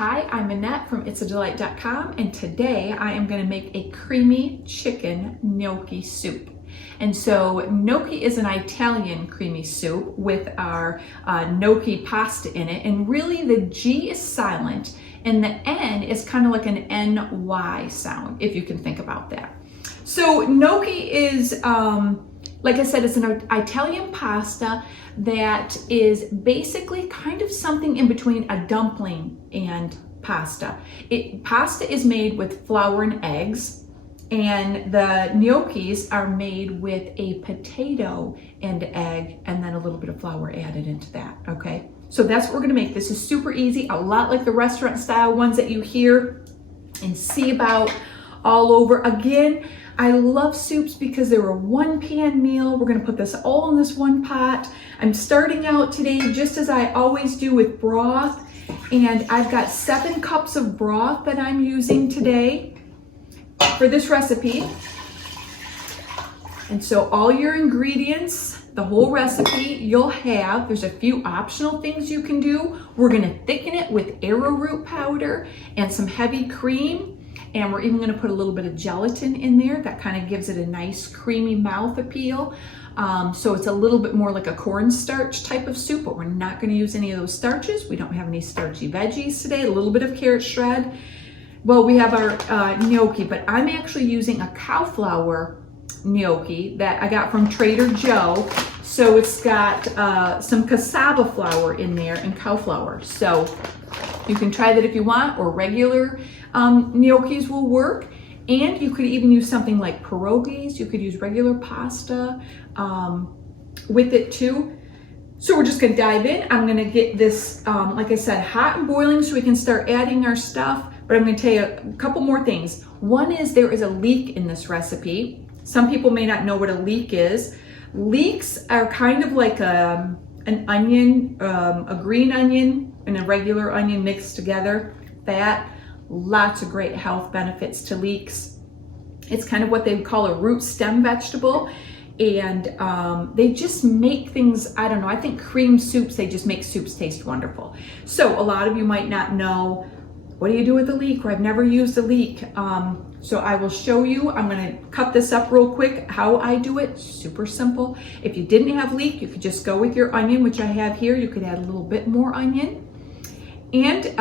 Hi, I'm Annette from itsadelight.com, and today I am going to make a creamy chicken gnocchi soup. And so gnocchi is an Italian creamy soup with our gnocchi pasta in it, and really the G is silent and the N is kind of like an NY sound, if you can think about that. So gnocchi is, like I said, it's an Italian pasta that is basically kind of something in between a dumpling and pasta. Pasta is made with flour and eggs, and the gnocchis are made with a potato and egg and then a little bit of flour added into that, okay? So that's what we're gonna make. This is super easy, a lot like the restaurant style ones that you hear and see about all over. Again, I love soups because they're a one-pan meal. We're gonna put this all in this one pot. I'm starting out today just as I always do with broth, and I've got 7 cups of broth that I'm using today for this recipe. And so all your ingredients, the whole recipe you'll have. There's a few optional things you can do. We're gonna thicken it with arrowroot powder and some heavy cream. And we're even gonna put a little bit of gelatin in there. That kind of gives it a nice creamy mouth appeal. So it's a little bit more like a cornstarch type of soup, but we're not gonna use any of those starches. We don't have any starchy veggies today. A little bit of carrot shred. Well, we have our gnocchi, but I'm actually using a cow flour gnocchi that I got from Trader Joe. So it's got some cassava flour in there and cow flour. So you can try that if you want, or regular gnocchis will work. And you could even use something like pierogies. You could use regular pasta with it too. So we're just gonna dive in. I'm gonna get this, like I said, hot and boiling so we can start adding our stuff. But I'm gonna tell you a couple more things. One is there is a leek in this recipe. Some people may not know what a leek is. Leeks are kind of like an onion, a green onion and a regular onion mixed together. Fat, lots of great health benefits to leeks. It's kind of what they call a root stem vegetable. And they just make things, I don't know, I think cream soups, they just make soups taste wonderful. So a lot of you might not know, what do you do with a leek? Or I've never used a leek. So I will show you. I'm gonna cut this up real quick, how I do it, super simple. If you didn't have leek, you could just go with your onion, which I have here. You could add a little bit more onion. And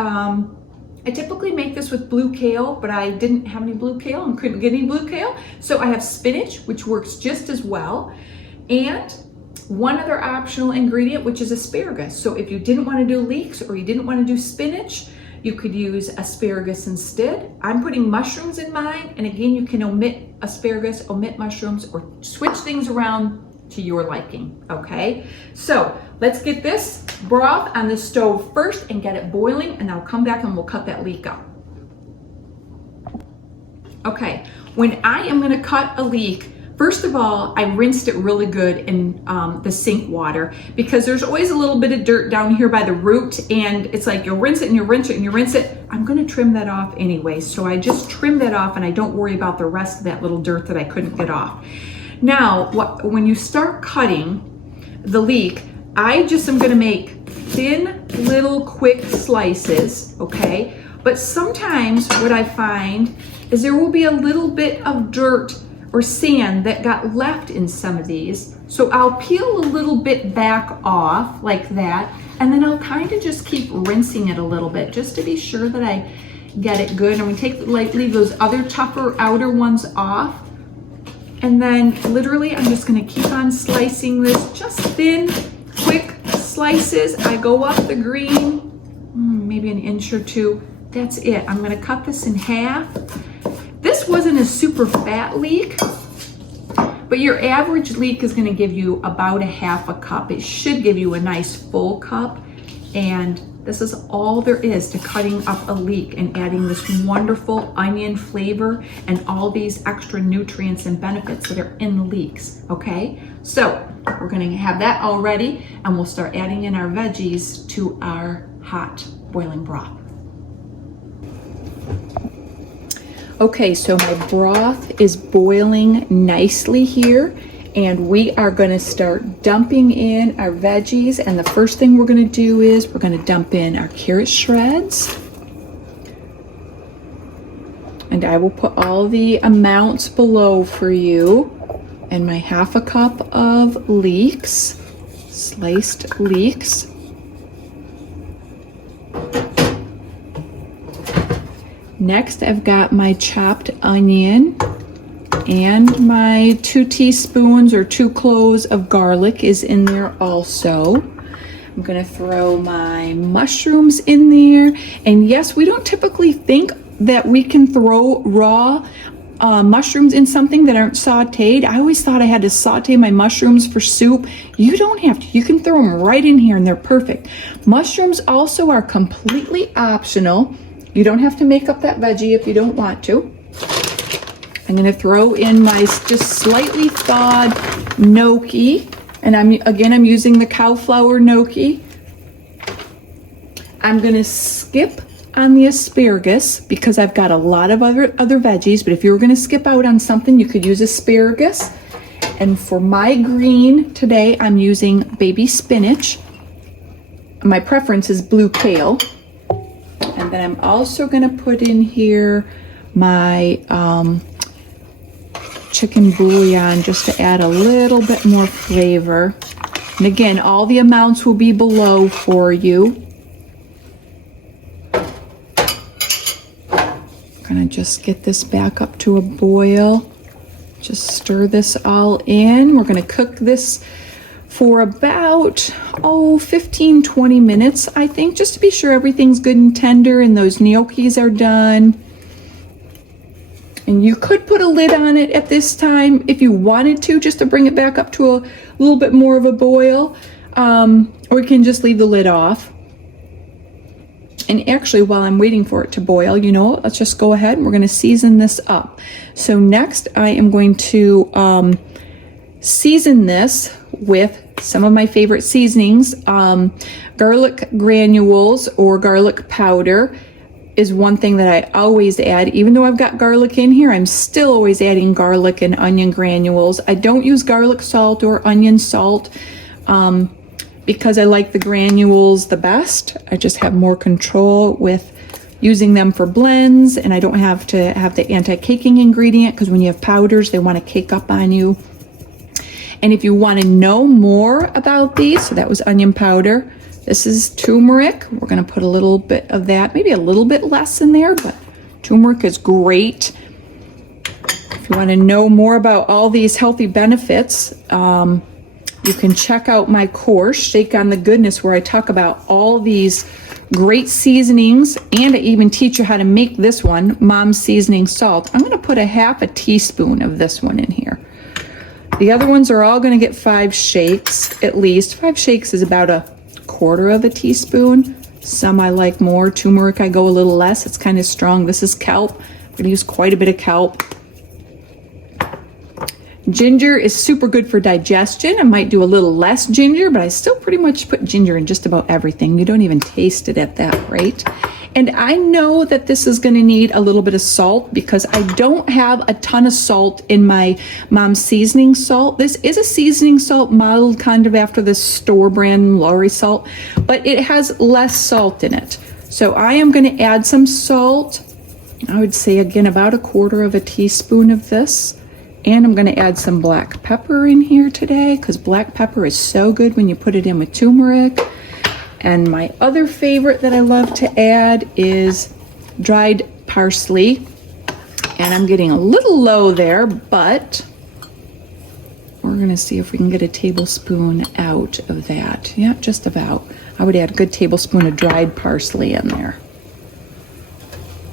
I typically make this with blue kale, but I didn't have any blue kale and couldn't get any blue kale. So I have spinach, which works just as well. And one other optional ingredient, which is asparagus. So if you didn't wanna do leeks or you didn't wanna do spinach, you could use asparagus instead. I'm putting mushrooms in mine, and again, you can omit asparagus, omit mushrooms, or switch things around to your liking, okay? So let's get this broth on the stove first and get it boiling, and I'll come back and we'll cut that leek up. Okay, when I am gonna cut a leek, first of all, I rinsed it really good in the sink water, because there's always a little bit of dirt down here by the root, and it's like you'll rinse it and you rinse it and you rinse it. I'm gonna trim that off anyway, so I just trim that off and I don't worry about the rest of that little dirt that I couldn't get off. Now, when you start cutting the leek, I just am gonna make thin little quick slices, okay? But sometimes what I find is there will be a little bit of dirt or sand that got left in some of these. So I'll peel a little bit back off like that, and then I'll kind of just keep rinsing it a little bit just to be sure that I get it good. I'm gonna leave those other tougher outer ones off. And then literally I'm just gonna keep on slicing this, just thin, quick slices. I go up the green, maybe an inch or two. That's it. I'm gonna cut this in half. This wasn't a super fat leek, but your average leek is gonna give you about a half a cup. It should give you a nice full cup. And this is all there is to cutting up a leek and adding this wonderful onion flavor and all these extra nutrients and benefits that are in the leeks, okay? So we're gonna have that all ready, and we'll start adding in our veggies to our hot boiling broth. Okay, so my broth is boiling nicely here, and we are going to start dumping in our veggies. And the first thing we're going to do is we're going to dump in our carrot shreds. And I will put all the amounts below for you. And my 1/2 cup of leeks, sliced leeks. Next, I've got my chopped onion and my 2 teaspoons or 2 cloves of garlic is in there also. I'm gonna throw my mushrooms in there. And yes, we don't typically think that we can throw raw mushrooms in something that aren't sauteed. I always thought I had to saute my mushrooms for soup. You don't have to. You can throw them right in here and they're perfect. Mushrooms also are completely optional. You don't have to make up that veggie if you don't want to. I'm gonna throw in my just slightly thawed gnocchi. And I'm using the cow flour gnocchi. I'm gonna skip on the asparagus because I've got a lot of other veggies, but if you were gonna skip out on something, you could use asparagus. And for my green today, I'm using baby spinach. My preference is blue kale. And then I'm also gonna put in here my chicken bouillon just to add a little bit more flavor. And again, all the amounts will be below for you. Gonna just get this back up to a boil. Just stir this all in. We're gonna cook this for about 15-20 minutes, I think, just to be sure everything's good and tender and those gnocchis are done. And you could put a lid on it at this time if you wanted to, just to bring it back up to a little bit more of a boil, or you can just leave the lid off. And actually, while I'm waiting for it to boil, you know, let's just go ahead and we're going to season this up. So next, I am going to season this with some of my favorite seasonings. Garlic granules or garlic powder is one thing that I always add. Even though I've got garlic in here, I'm still always adding garlic and onion granules. I don't use garlic salt or onion salt because I like the granules the best. I just have more control with using them for blends, and I don't have to have the anti-caking ingredient because when you have powders, they want to cake up on you. And if you want to know more about these, so that was onion powder. This is turmeric. We're going to put a little bit of that, maybe a little bit less in there, but turmeric is great. If you want to know more about all these healthy benefits, you can check out my course, Shake on the Goodness, where I talk about all these great seasonings, and I even teach you how to make this one, Mom's Seasoning Salt. I'm going to put a 1/2 teaspoon of this one in here. The other ones are all going to get 5 shakes at least. 5 shakes is about a 1/4 teaspoon. Some I like more. Turmeric I go a little less. It's kind of strong. This is kelp. I'm going to use quite a bit of kelp. Ginger is super good for digestion. I might do a little less ginger, but I still pretty much put ginger in just about everything. You don't even taste it at that rate. And I know that this is going to need a little bit of salt because I don't have a ton of salt in my Mom's Seasoning Salt. This is a seasoning salt modeled kind of after the store brand Lowry salt, but it has less salt in it. So I am going to add some salt. I would say again about a 1/4 teaspoon of this. And I'm going to add some black pepper in here today because black pepper is so good when you put it in with turmeric. And my other favorite that I love to add is dried parsley. And I'm getting a little low there, but we're going to see if we can get a tablespoon out of that. Yeah, just about. I would add a good tablespoon of dried parsley in there.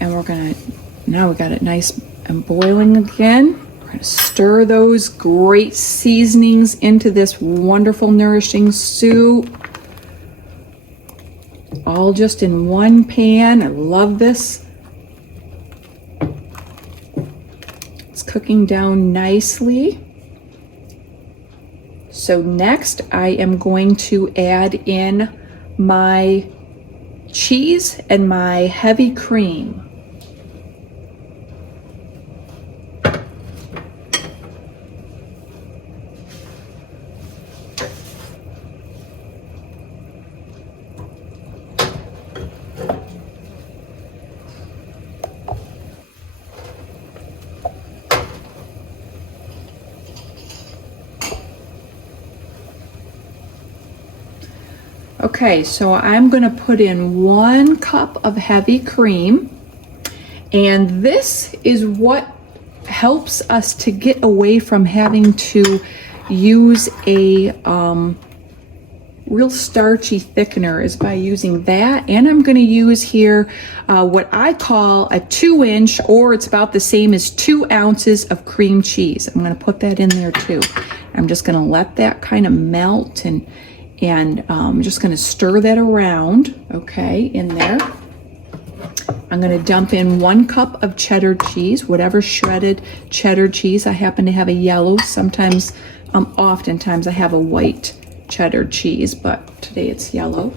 And we're going to, now we got it nice and boiling again. We're going to stir those great seasonings into this wonderful, nourishing soup. All just in one pan. I love this. It's cooking down nicely. So next I am going to add in my cheese and my heavy cream. Okay, so I'm gonna put in 1 cup of heavy cream, and this is what helps us to get away from having to use a real starchy thickener, is by using that. And I'm going to use here what I call a 2-inch, or it's about the same as 2 ounces of cream cheese. I'm going to put that in there too. I'm just going to let that kind of melt, and I'm just going to stir that around, okay, in there. I'm going to dump in 1 cup of cheddar cheese, whatever shredded cheddar cheese. I happen to have a yellow. Sometimes, oftentimes I have a white cheddar cheese, but today it's yellow.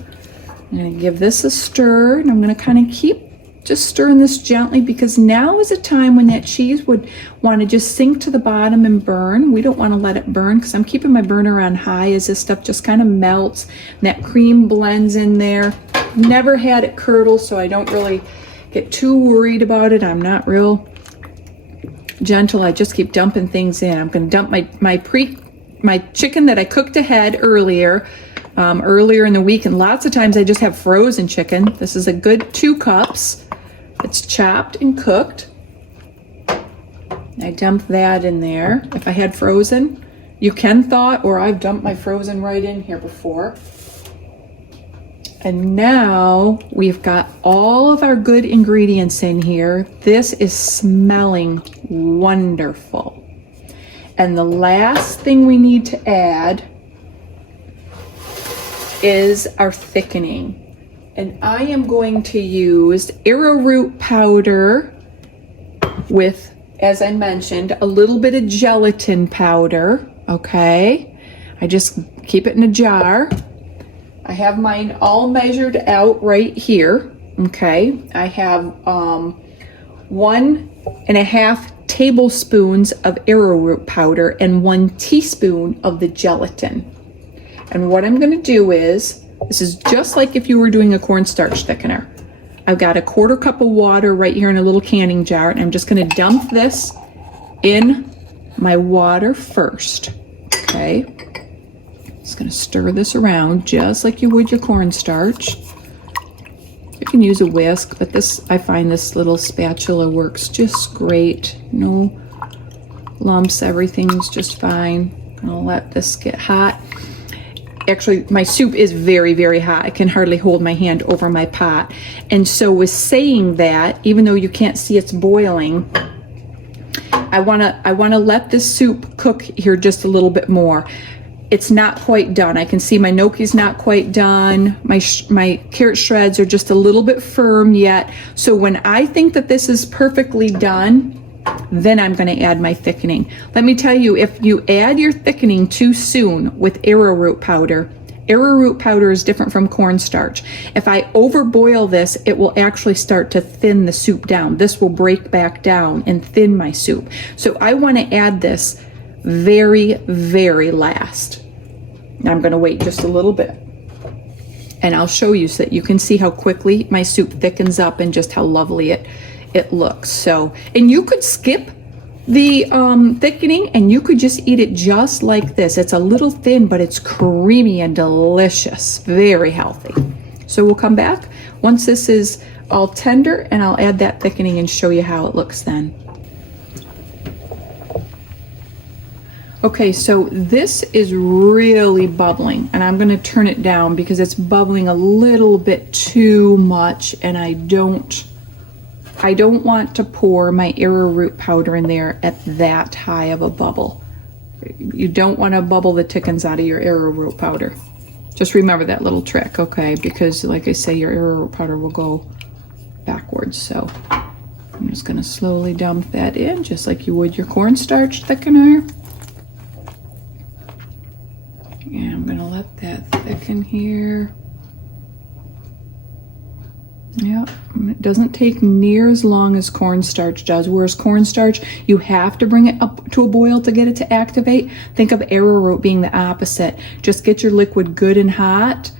I'm going to give this a stir, and I'm going to kind of keep just stirring this gently, because now is a time when that cheese would want to just sink to the bottom and burn. We don't want to let it burn, because I'm keeping my burner on high as this stuff just kind of melts and that cream blends in there. Never had it curdle, so I don't really get too worried about it. I'm not real gentle. I just keep dumping things in. I'm going to dump my chicken that I cooked ahead earlier in the week, and lots of times I just have frozen chicken. This is a good 2 cups. It's chopped and cooked. I dump that in there. If I had frozen, you can thaw, or I've dumped my frozen right in here before. And now we've got all of our good ingredients in here. This is smelling wonderful. And the last thing we need to add is our thickening. And I am going to use arrowroot powder with, as I mentioned, a little bit of gelatin powder, okay? I just keep it in a jar. I have mine all measured out right here, okay? I have 1.5 tablespoons of arrowroot powder and 1 teaspoon of the gelatin. And what I'm going to do is, this is just like if you were doing a cornstarch thickener. I've got a 1/4 cup of water right here in a little canning jar, and I'm just going to dump this in my water first, okay? Just going to stir this around just like you would your cornstarch. You can use a whisk, but I find this little spatula works just great. No lumps, everything's just fine. I'm going to let this get hot. Actually, my soup is very, very hot. I can hardly hold my hand over my pot. And so with saying that, even though you can't see it's boiling, I wanna let this soup cook here just a little bit more. It's not quite done. I can see my gnocchi's not quite done. My carrot shreds are just a little bit firm yet. So when I think that this is perfectly done, then I'm going to add my thickening. Let me tell you, if you add your thickening too soon with arrowroot powder is different from cornstarch. If I overboil this, it will actually start to thin the soup down. This will break back down and thin my soup. So I want to add this very, very last. Now I'm going to wait just a little bit, and I'll show you so that you can see how quickly my soup thickens up and just how lovely it looks. So, and you could skip the thickening and you could just eat it just like this. It's a little thin, but it's creamy and delicious, very healthy. So we'll come back once this is all tender, and I'll add that thickening and show you how it looks then. Okay, so this is really bubbling, and I'm going to turn it down because it's bubbling a little bit too much, and I don't want to pour my arrowroot powder in there at that high of a bubble. You don't want to bubble the chickens out of your arrowroot powder. Just remember that little trick, okay? Because like I say, your arrowroot powder will go backwards. So I'm just going to slowly dump that in just like you would your cornstarch thickener. And I'm going to let that thicken here. Yep, it doesn't take near as long as cornstarch does, whereas cornstarch, you have to bring it up to a boil to get it to activate. Think of arrowroot being the opposite. Just get your liquid good and hot.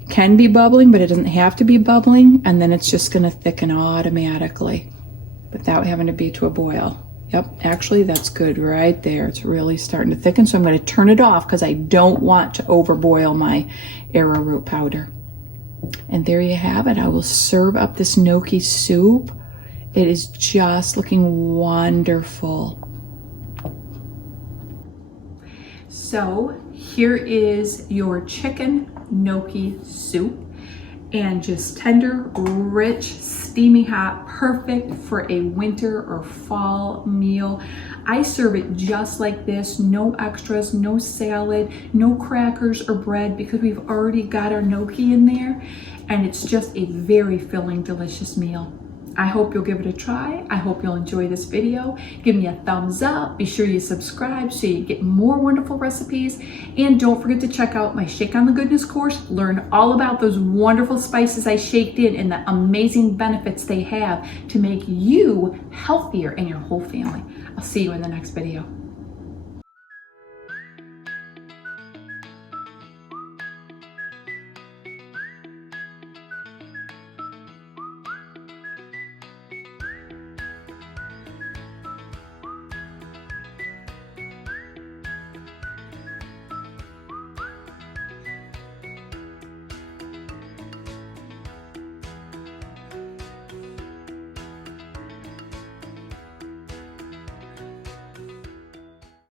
It can be bubbling, but it doesn't have to be bubbling, and then it's just going to thicken automatically without having to be to a boil. Yep, actually that's good right there. It's really starting to thicken, so I'm going to turn it off because I don't want to overboil my arrowroot powder. And there you have it. I will serve up this gnocchi soup. It is just looking wonderful. So here is your chicken gnocchi soup, and just tender, rich, steamy hot, perfect for a winter or fall meal. I serve it just like this, no extras, no salad, no crackers or bread, because we've already got our gnocchi in there, and it's just a very filling, delicious meal. I hope you'll give it a try. I hope you'll enjoy this video. Give me a thumbs up. Be sure you subscribe so you get more wonderful recipes. And don't forget to check out my Shake on the Goodness course. Learn all about those wonderful spices I shaked in and the amazing benefits they have to make you healthier and your whole family. I'll see you in the next video.